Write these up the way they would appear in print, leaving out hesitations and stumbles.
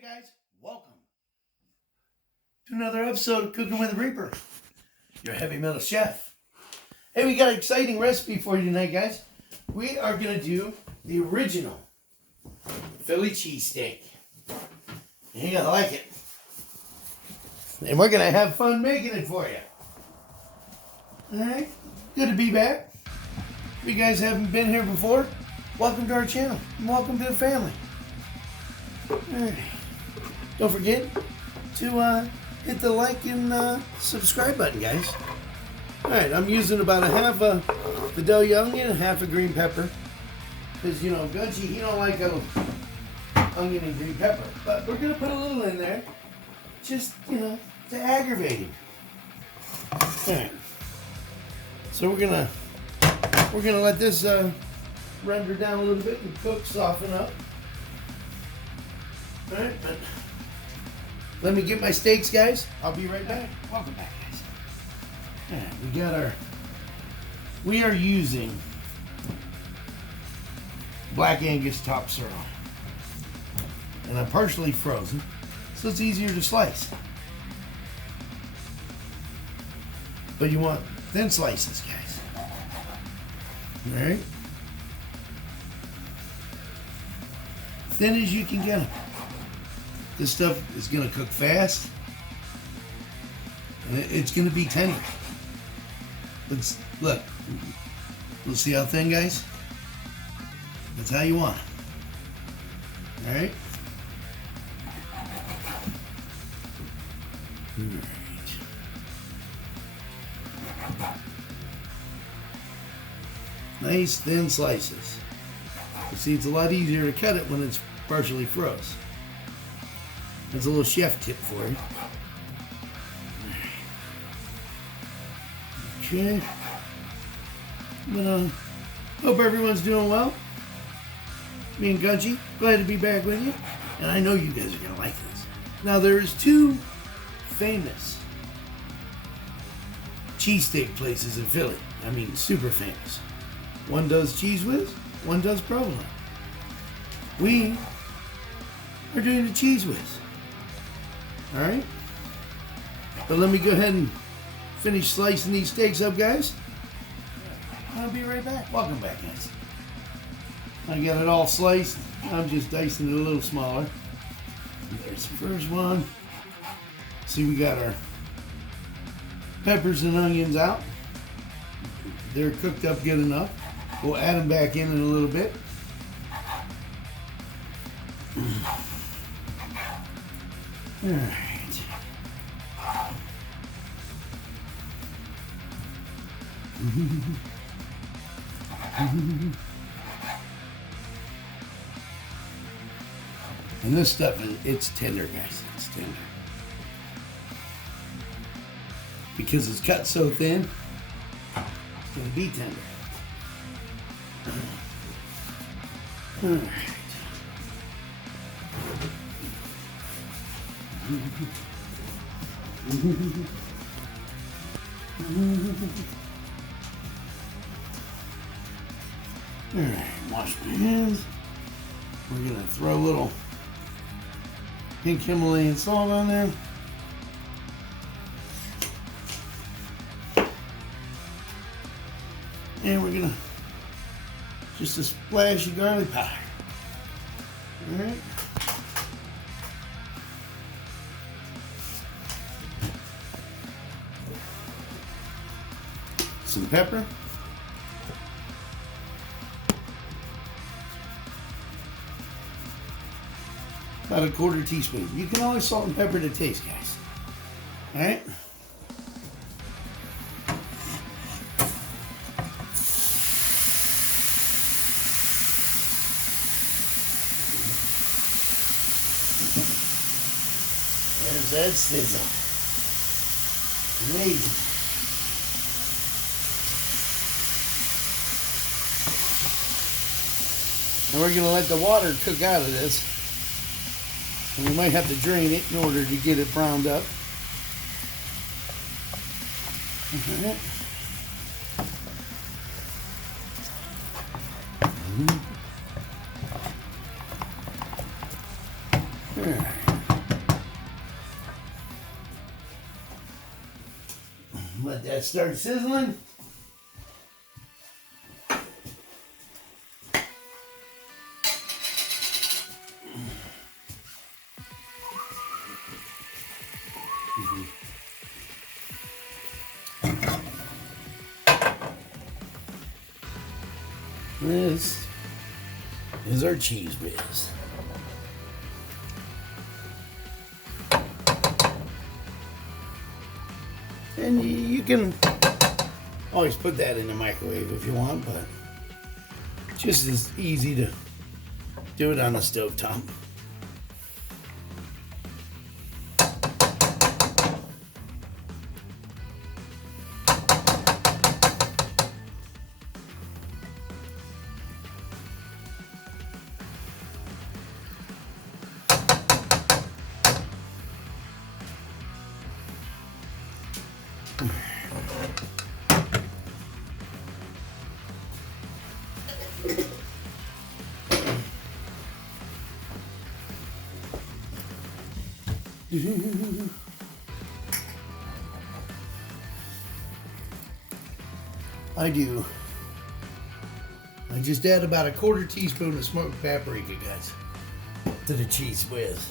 Hey guys, welcome to another episode of Cooking with the Reaper, your heavy metal chef. Hey, we got an exciting recipe for you tonight, guys. We are going to do the original Philly cheesesteak. You're going to like it. And we're going to have fun making it for you. Alright, good to be back. If you guys haven't been here before, welcome to our channel. And welcome to the family. Alright. Don't forget to hit the like and subscribe button, guys. Alright, I'm using about a half a vadallia onion and half a green pepper. Because, you know, Gunchie, he don't like onion and green pepper. But we're going to put a little in there. Just, you know, to aggravate him. Alright. So we're gonna let this render down a little bit and cook, soften up. Alright, but let me get my steaks, guys. I'll be right back. Welcome back, guys. Alright, we are using black Angus top sirloin. And I'm partially frozen, so it's easier to slice. But you want thin slices, guys. Alright? Thin as you can get them. This stuff is going to cook fast. And it's going to be tender. Look. Let's see how thin, guys? That's how you want it. Alright? Alright. Nice thin slices. You see, it's a lot easier to cut it when it's partially froze. That's a little chef tip for you. Okay. But hope everyone's doing well. Me and Gunchie, glad to be back with you. And I know you guys are gonna like this. Now there's two famous cheesesteak places in Philly. I mean, super famous. One does Cheese Whiz, one does provolone. We are doing the Cheese Whiz. Alright? But let me go ahead and finish slicing these steaks up, guys. I'll be right back. Welcome back, guys. I got it all sliced. I'm just dicing it a little smaller. There's the first one. See, we got our peppers and onions out. They're cooked up good enough. We'll add them back in a little bit. All right. And this stuff, it's tender, guys. It's tender. Because it's cut so thin, it's going to be tender. All right. All right, wash my hands. We're gonna throw a little pink Himalayan salt on there. And we're gonna just a splash of garlic powder. All right. Some pepper. About a quarter teaspoon. You can always salt and pepper to taste, guys. All right. There's that sizzle. Amazing. And we're going to let the water cook out of this. And we might have to drain it in order to get it browned up. Okay. All right. Let that start sizzling. This is our cheese whiz. And you can always put that in the microwave if you want, but it's just as easy to do it on the stovetop. I just add about a quarter teaspoon of smoked paprika, guys, to the cheese whiz.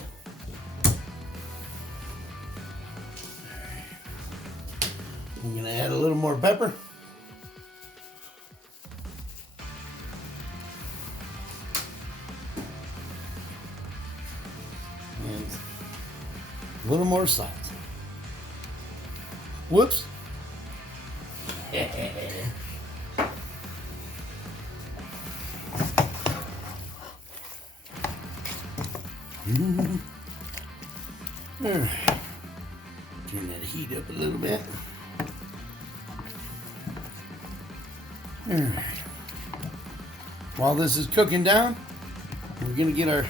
I'm gonna add a little more pepper. And a little more salt. Whoops. All right. Turn that heat up a little bit. All right. While this is cooking down, we're gonna get our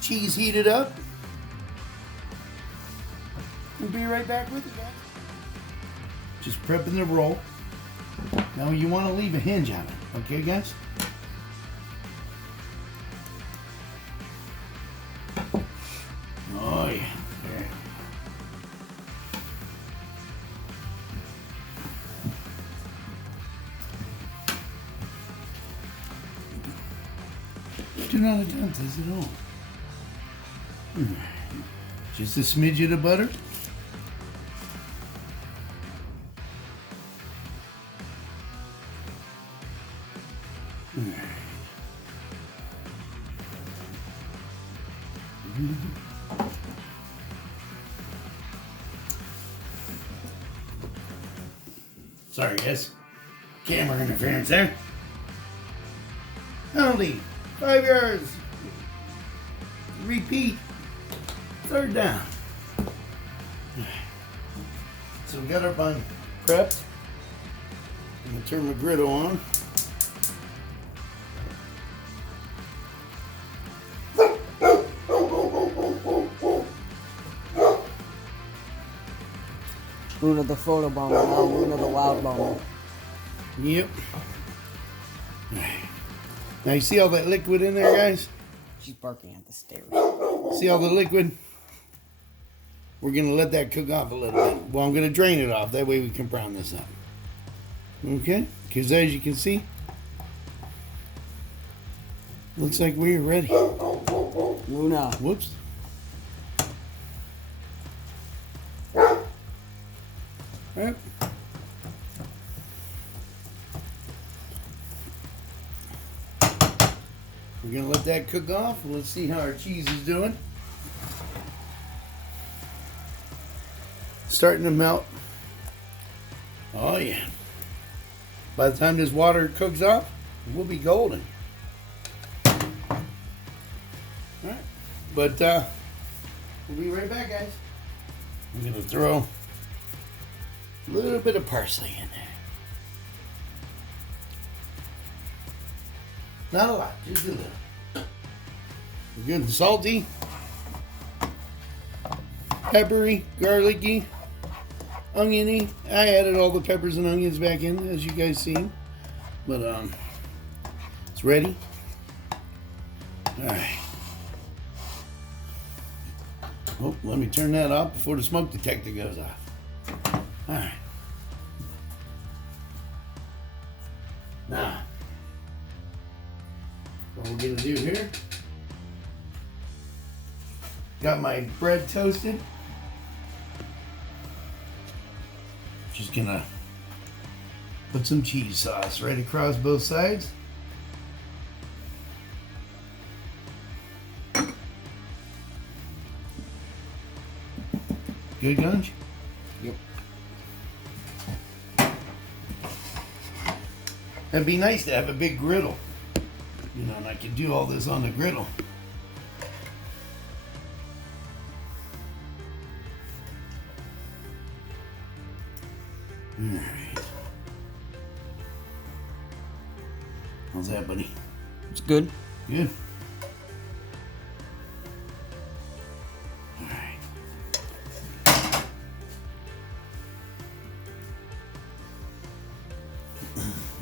cheese heated up. We'll be right back with you guys. Just prepping the roll. Now you want to leave a hinge on it, okay, guys? Oh yeah. There. Do not attempt this at all. Just a smidget of butter. Sorry, guys. Camera interference there. Penalty. 5 yards. Repeat. Third down. So we got our bun prepped. I'm going to turn my griddle on. Luna the photo bomber, now Luna the loud bomber. Yep. Now you see all that liquid in there, guys? She's barking at the stairs. See all the liquid? We're going to let that cook off a little bit. Well, I'm going to drain it off. That way we can brown this up. Okay? Because as you can see, looks like we're ready. Luna. Whoops. Alright. We're going to let that cook off. Let's see how our cheese is doing. Starting to melt. Oh yeah. By the time this water cooks off, we'll be golden. Alright. But we'll be right back, guys. I'm going to throw a little bit of parsley in there. Not a lot, just a little. Good and salty, peppery, garlicky, oniony. I added all the peppers and onions back in, as you guys seen. But it's ready. All right. Oh, let me turn that off before the smoke detector goes off. All right. Got my bread toasted. Just gonna put some cheese sauce right across both sides. Good, Gunge? Yep. It'd be nice to have a big griddle. You know, and I could do all this on the griddle. All right. How's that, buddy? It's good. Good. All right.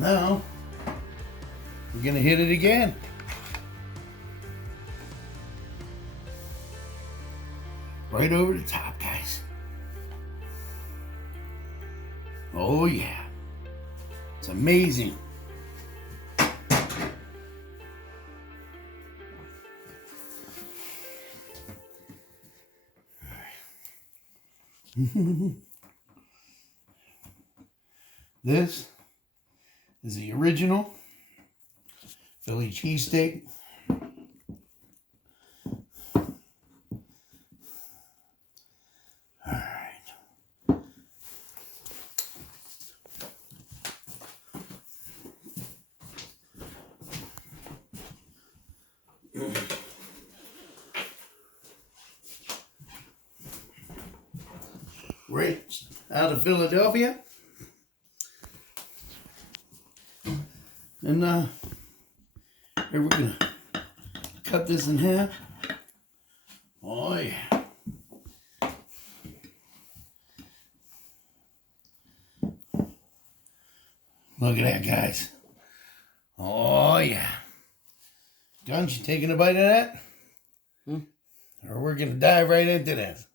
Now, we're gonna hit it again. Right over the top, guys. Oh yeah. It's amazing. This is the original Philly cheesesteak. All right. Right out of Philadelphia. And here we're gonna cut this in half. Oh yeah. Look at that, guys. Oh yeah. Gunge, you taking a bite of that? Or we're gonna dive right into this.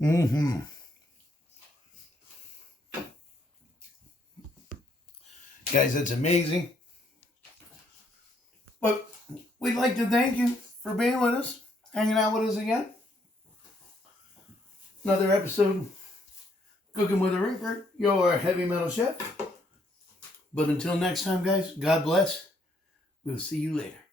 Mm-hmm. Guys, that's amazing. But we'd like to thank you for being with us, hanging out with us again. Another episode, Cooking with a Reaper, your heavy metal chef. But until next time, guys, God bless. We'll see you later.